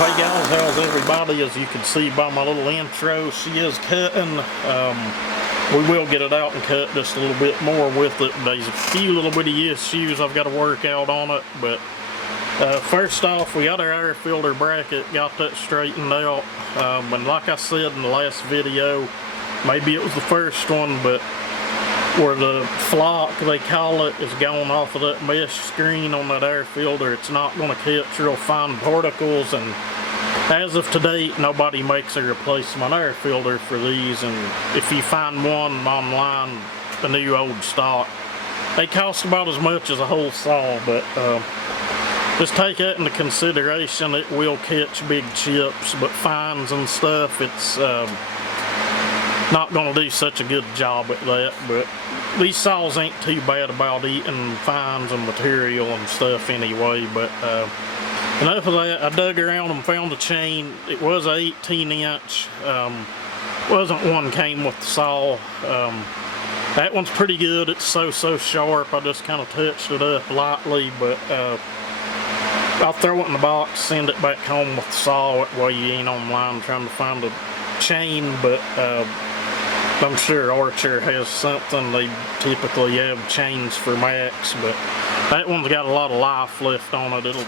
Hey guys, how's everybody? As you can see by my little intro, she is cutting. We will get it out and cut just a little bit more with it. There's a few little bitty issues I've got to work out on it, but first off, we got our air filter bracket, got that straightened out. And like I said in the last video, maybe it was the first one, but where the flock, they call it, is going off of that mesh screen on that air filter. It's not going to catch real fine particles, and as of today, nobody makes a replacement air filter for these. And if you find one online, the new old stock, they cost about as much as a whole saw. But just take that into consideration. It will catch big chips, but fines and stuff, it's not going to do such a good job at that. But these saws ain't too bad about eating fines and material and stuff anyway. But enough of that. I dug around and found a chain. It was a 18-inch. Wasn't one came with the saw. That one's pretty good. It's so sharp. I just kind of touched it up lightly, but I'll throw it in the box, send it back home with the saw. That way you ain't online trying to find a chain. But I'm sure Archer has something. They typically have chains for Max, but that one's got a lot of life left on it. It'll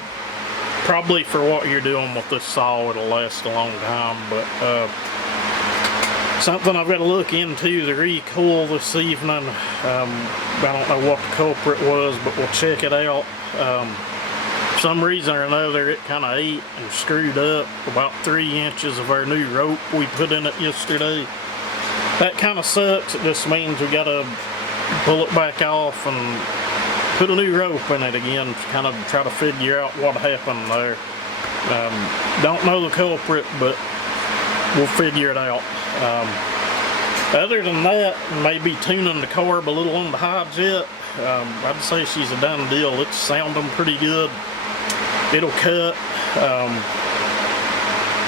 probably, for what you're doing with this saw, it'll last a long time. But something I've got to look into, the recoil this evening. I don't know what the culprit was, but we'll check it out. For some reason or another, it kind of ate and screwed up about 3 inches of our new rope we put in it yesterday. That kind of sucks. It just means we got to pull it back off and put a new rope in it again to kind of try to figure out what happened there. Don't know the culprit, but we'll figure it out. Other than that, maybe tuning the carb a little on the high jet. I'd say she's a done deal. It's sounding pretty good. It'll cut.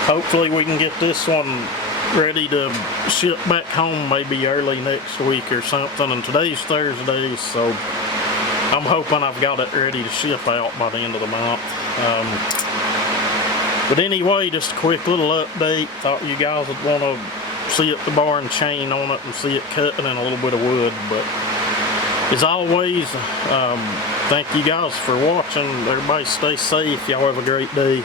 Hopefully we can get this one ready to ship back home maybe early next week or something. And today's Thursday, so I'm hoping I've got it ready to ship out by the end of the month. But anyway, just a quick little update. Thought you guys would want to see it, the bar and chain on it, and see it cutting in a little bit of wood. But as always, thank you guys for watching. Everybody stay safe. Y'all have a great day.